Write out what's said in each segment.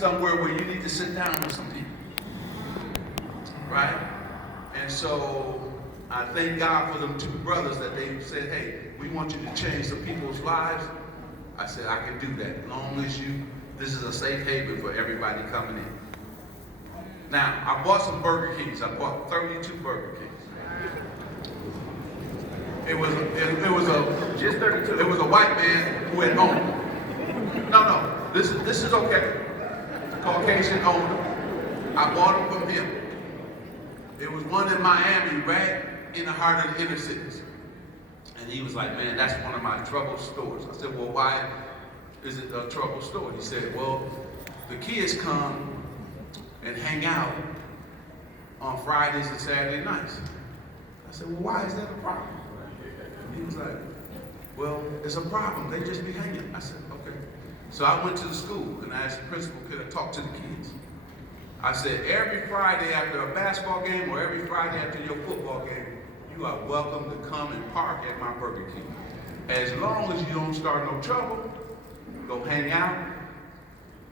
somewhere where you need to sit down with some people, right? And so I thank God for them two brothers that they said, hey, we want you to change some people's lives. I said, I can do that, as long as this is a safe haven for everybody coming in. Now, I bought some Burger Kings. I bought 32 Burger Kings. It was Just 32. It was a white man who had owned it. No, this is okay. Caucasian owner. I bought them from him. There was one in Miami, right in the heart of the inner cities. And he was like, man, that's one of my troubled stores. I said, well, why is it a troubled store? He said, well, the kids come and hang out on Fridays and Saturday nights. I said, well, why is that a problem? He was like, well, it's a problem. They just be hanging. I said, okay. So I went to the school and I asked the principal, could I talk to the kids? I said, every Friday after a basketball game or every Friday after your football game, you are welcome to come and park at my Burger King. As long as you don't start no trouble, go hang out.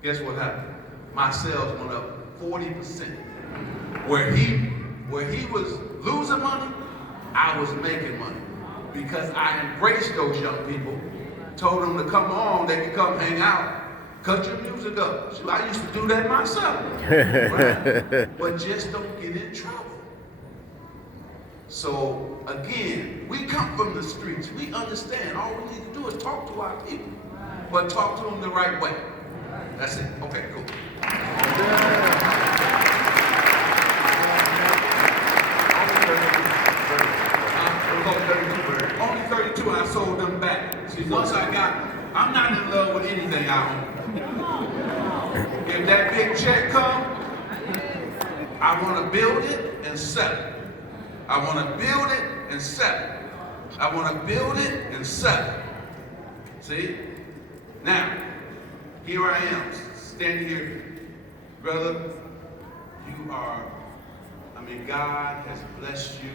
Guess what happened? My sales went up 40%. Where he was losing money, I was making money. Because I embraced those young people, told them to come on, they could come hang out, cut your music up. So I used to do that myself, right? But just don't get in trouble. So again, we come from the streets. We understand. All we need to do is talk to our people, but talk to them the right way. That's it. Okay, cool. Only 32, and I sold them back. See, once I'm not in love with anything I own. If that big check come, I want to build it and sell it. I want to build it and sell it. I want to build it and sell it. See? Now, here I am, standing here. Brother, God has blessed you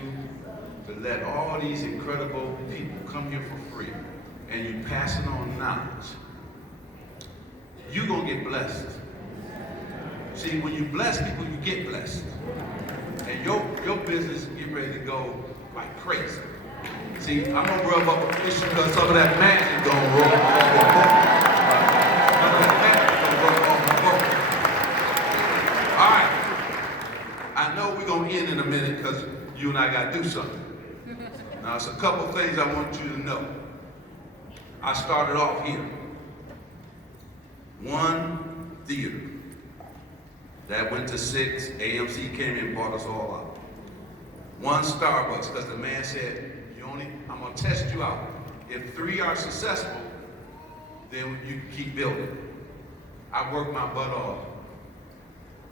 to let all these incredible people come here for free, and you're passing on knowledge. You're going to get blessed. See, when you bless people, you get blessed. And your business get ready to go like crazy. See, I'm going to rub up a issue because some of that magic going to rub off my boat. Some of that magic going to rub off my boat. All right. I know we're going to end in a minute because you and I got to do something. Now, there's a couple things I want you to know. I started off here. One theater. That went to 6. AMC came in and bought us all out. One Starbucks, because the man said, I'm going to test you out. If 3 are successful, then you can keep building. I worked my butt off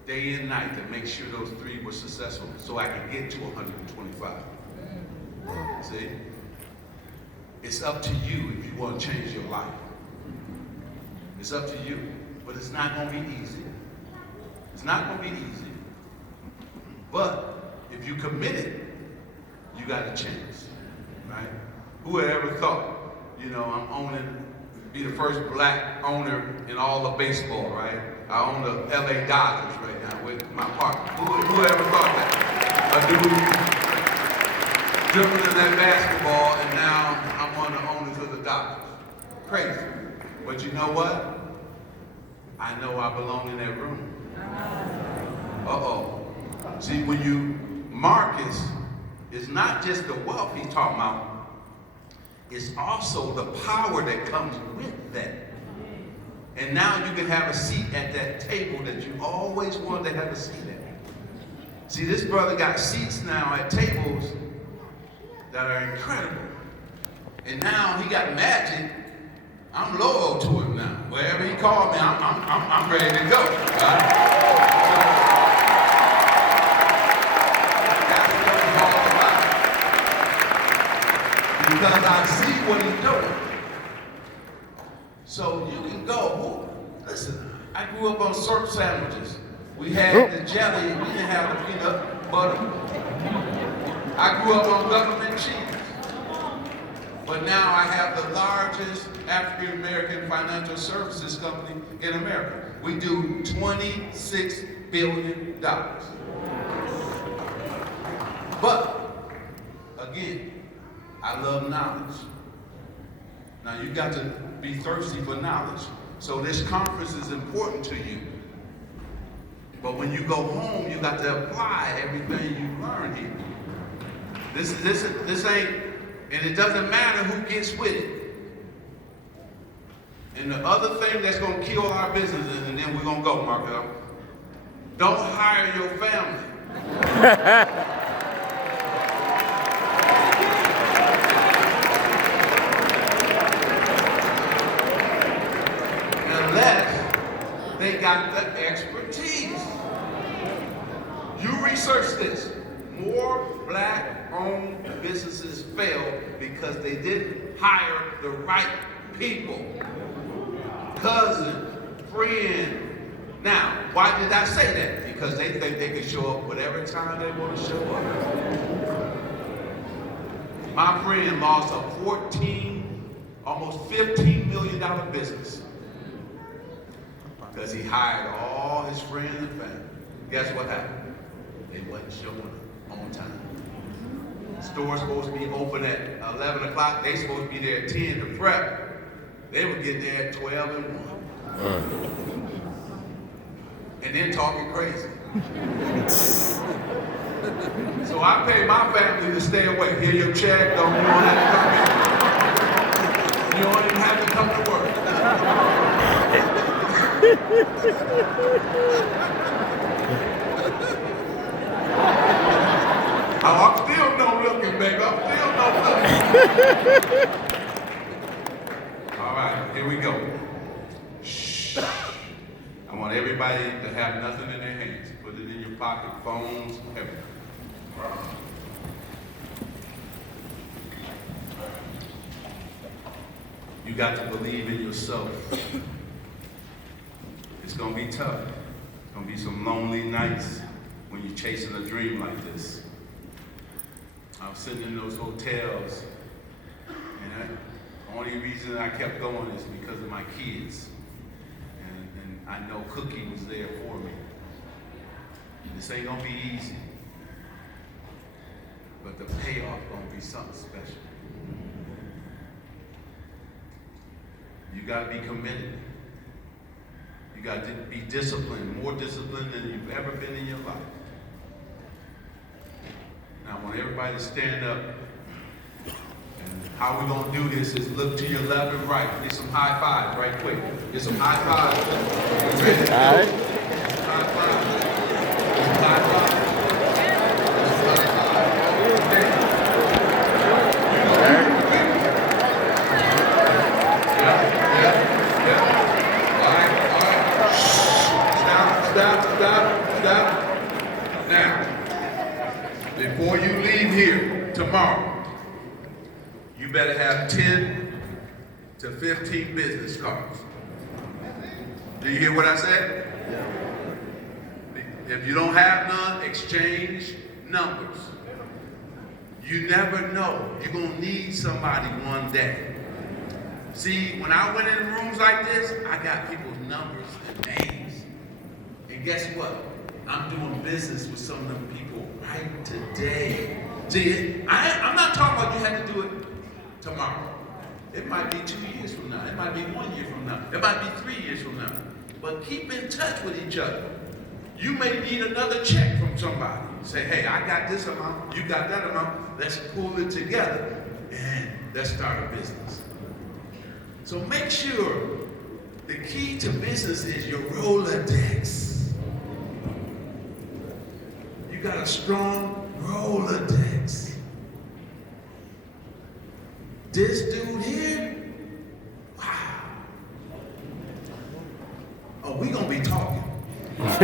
day and night to make sure those 3 were successful so I could get to 125. See? It's up to you if you want to change your life. It's up to you. But it's not going to be easy. It's not going to be easy. But if you commit it, you got a chance. Right? Who had ever thought, be the first black owner in all of baseball, right? I own the LA Dodgers right now with my partner. Who ever thought that? A dude dribbling in that basketball, and now I'm one of the owners of the Dodgers. Crazy. But you know what? I know I belong in that room. Uh-oh. See, Marcus is not just the wealth he's talking about, it's also the power that comes with that. And now you can have a seat at that table that you always wanted to have a seat at. See, this brother got seats now at tables that are incredible. And now he got Magic. I'm loyal to him now. Wherever he called me, I'm ready to go. Right? That's what it's all about. Because I see what he's doing. So you can go. Listen, I grew up on syrup sandwiches. We had the jelly, we didn't have the peanut butter. I grew up on government cheese. But now I have the largest African American financial services company in America. We do $26 billion. But, again, I love knowledge. Now, you got to be thirsty for knowledge. So this conference is important to you. But when you go home, you got to apply everything you learn here. This ain't, and it doesn't matter who gets with it. And the other thing that's going to kill our business, and then we're going to go, Marco, don't hire your family. Unless they got the expertise. You research this. More black-owned businesses fail because they didn't hire the right people. Cousin, friend. Now, why did I say that? Because they think they can show up whatever time they want to show up. My friend lost a almost $15 million business because he hired all his friends and family. Guess what happened? They wasn't showing up on time. The store's supposed to be open at 11 o'clock. They supposed to be there at 10 to prep. They would get there at 12 and 1. And then talking crazy. So I pay my family to stay away. Here your check, you don't have to come in. You don't even have to come to work. I'm still no looking, baby. I'm still no looking. All right, here we go. Shh. I want everybody to have nothing in their hands. Put it in your pocket, phones, everything. You got to believe in yourself. It's going to be tough. It's going to be some lonely nights when you're chasing a dream like this. I was sitting in those hotels, and the only reason I kept going is because of my kids. And I know Cookie was there for me. This ain't gonna be easy, but the payoff gonna be something special. You gotta be committed. You gotta be disciplined, more disciplined than you've ever been in your life. Now I want everybody to stand up. And how we're gonna do this is look to your left and right. Get some high fives right quick. Get some high fives. You ready to go? All right. High five. Get some high fives. Get some high fives. Okay. Yeah. All right. Stop. Now, before you leave here tomorrow, you better have 10 to 15 business cards. Do you hear what I said? If you don't have none, exchange numbers. You never know. You're going to need somebody one day. See, when I went in rooms like this, I got people's numbers and names. And guess what? I'm doing business with some of them people right today. See, I'm not talking about you have to do it tomorrow. It might be 2 years from now. It might be 1 year from now. It might be 3 years from now. But keep in touch with each other. You may need another check from somebody. Say, hey, I got this amount, you got that amount. Let's pull it together and let's start a business. So make sure the key to business is your Rolodex. You got a strong Rolodex. This dude here, wow. Oh, we gonna be talking. All right.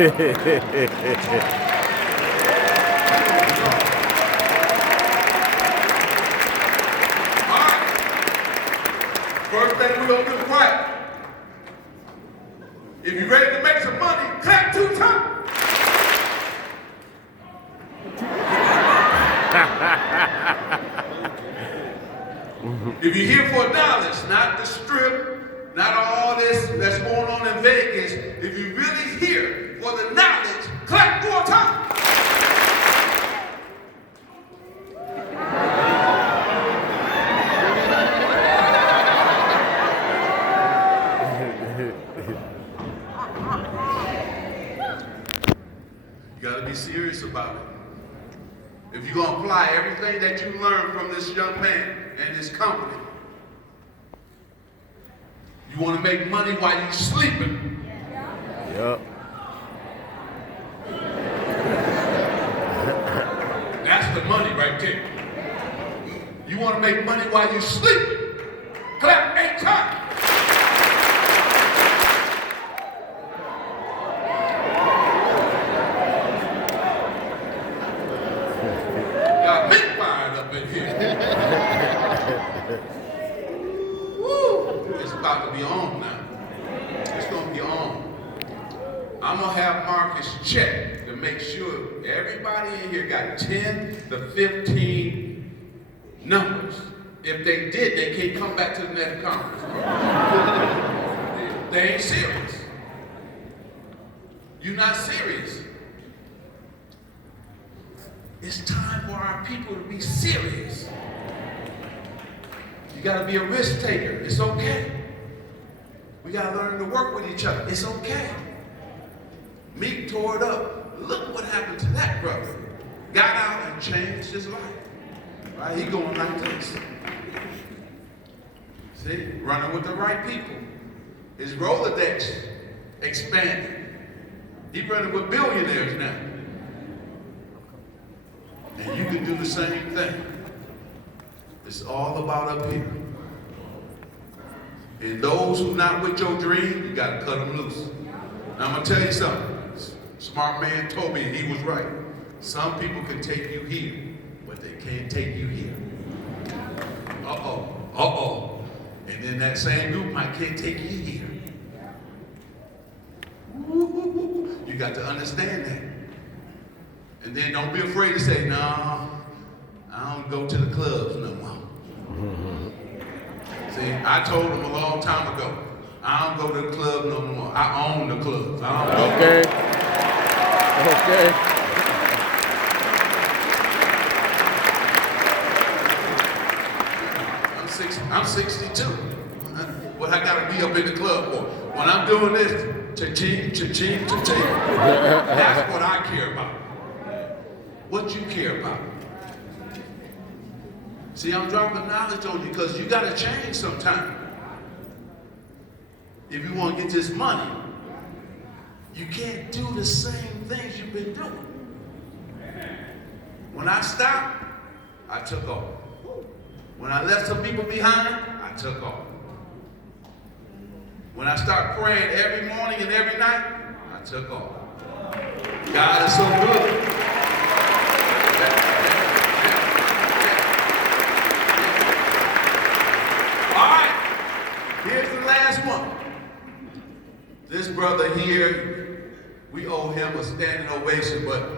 First thing we're gonna do, quiet. If you're ready to make some money, clap 2 times. If you're here for knowledge, not the strip, not all this that's going on in Vegas, if you're here for the knowledge, clap 4 times. You got to be serious about it. If you're going to apply everything that you learned from this young man and his company, you want to make money while you're sleeping. Yep. That's the money right there. You want to make money while you're sleeping. Clap 8 times. Got me fired up in here. Woo! It's about to be on now. It's going to be on. I'm going to have Marcus check to make sure everybody in here got 10 to 15 numbers. If they did, they can't come back to the next conference. They ain't serious. You're not serious. It's time for our people to be serious. You got to be a risk taker. It's okay. We got to learn to work with each other. It's okay. Meek tore it up. Look what happened to that brother. Got out and changed his life. Right? He going like this. See? Running with the right people. His Rolodex expanded. He running with billionaires now. And you can do the same thing. It's all about up here. And those who not with your dream, you got to cut them loose. Now I'm going to tell you something. Smart man told me, and he was right. Some people can take you here, but they can't take you here. Uh-oh, uh-oh. And then that same group might can't take you here. Woo-hoo-hoo. You got to understand that. And then don't be afraid to say, no, I don't go to the clubs no more. See, I told them a long time ago, I don't go to the club no more. I own the clubs. I don't go. Okay. Okay. I'm 62. What I gotta be up in the club for? When I'm doing this, cha-ching, cha-ching, cha-ching. That's what I care about. What you care about. See, I'm dropping knowledge on you because you gotta change sometime. If you want to get this money, you can't do the same things you've been doing. When I stopped, I took off. When I left some people behind, I took off. When I started praying every morning and every night, I took off. God is so good. All right, here's the last one. This brother here, we owe him a standing ovation, but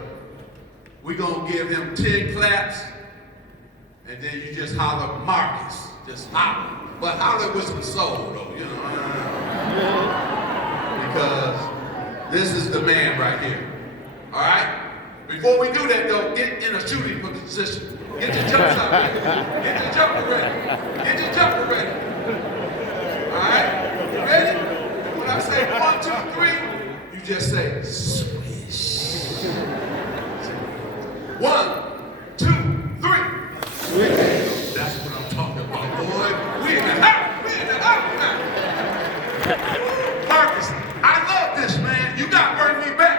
we're going to give him 10 claps, and then you just holler, Marcus. Just holler. But holler with some soul, though, you know. Because this is the man right here. All right? Before we do that, though, get in a shooting position. Get your jump shot ready. Get your jumper ready. Get your jumper ready. All right? You ready? When I say 1, 2, 3, you just say swish. 1, 2, 3. Swish. That's what I'm talking about, boy. We in the house. We in the house now. Marcus, I love this, man. You got to bring me back.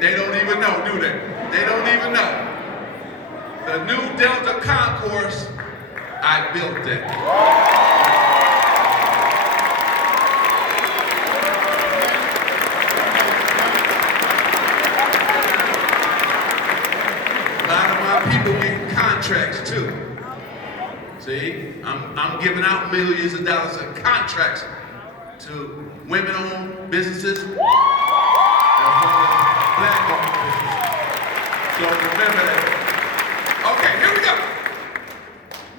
They don't even know, do they? They don't even know. The new Delta Concourse, I built that. contracts too. See, I'm giving out millions of dollars of contracts to women-owned businesses as well as black-owned businesses. So remember that. Okay, here we go.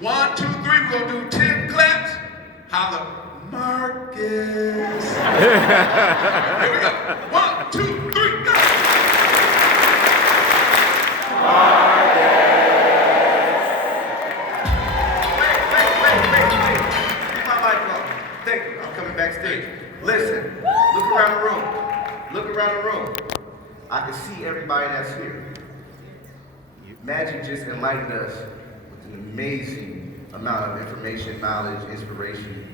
1, 2, 3. We're gonna do 10 claps. Holla, Marcus. Here we go. 1, 2, 3, go. Thank you. I'm coming backstage. Listen, look around the room. Look around the room. I can see everybody that's here. Majic just enlightened us with an amazing amount of information, knowledge, inspiration,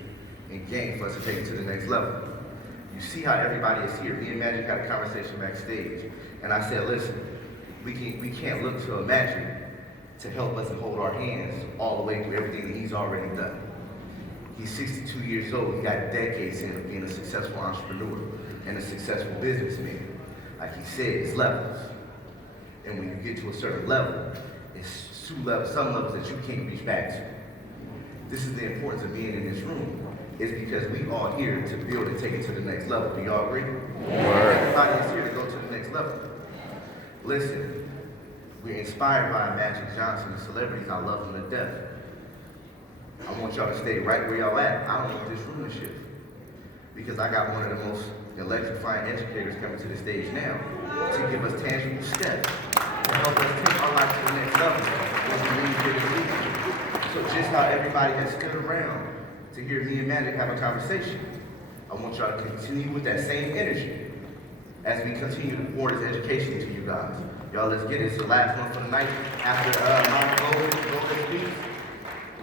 and game for us to take it to the next level. You see how everybody is here. Me and Majic had a conversation backstage, and I said, listen, we can't look to a Majic to help us and hold our hands all the way through everything that he's already done. He's 62 years old. He got decades in of being a successful entrepreneur and a successful businessman. Like he said, it's levels. And when you get to a certain level, it's some levels that you can't reach back to. This is the importance of being in this room. It's because we all here to build and take it to the next level. Do y'all agree? Everybody is here to go to the next level. Listen, we're inspired by Majic Johnson, the celebrities. I love them to death. I want y'all to stay right where y'all at. I don't want this room to shift. Because I got one of the most electrifying educators coming to the stage now to give us tangible steps to help us take our life to the next level. So just how everybody has stood around to hear me and Majic have a conversation, I want y'all to continue with that same energy as we continue to pour this education to you guys. Y'all, let's get it. It's the last one for the night. After my golden speech,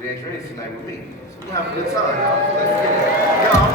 we ain't drinking tonight with me. So we're gonna have a good time, y'all. Let's get it. Y'all.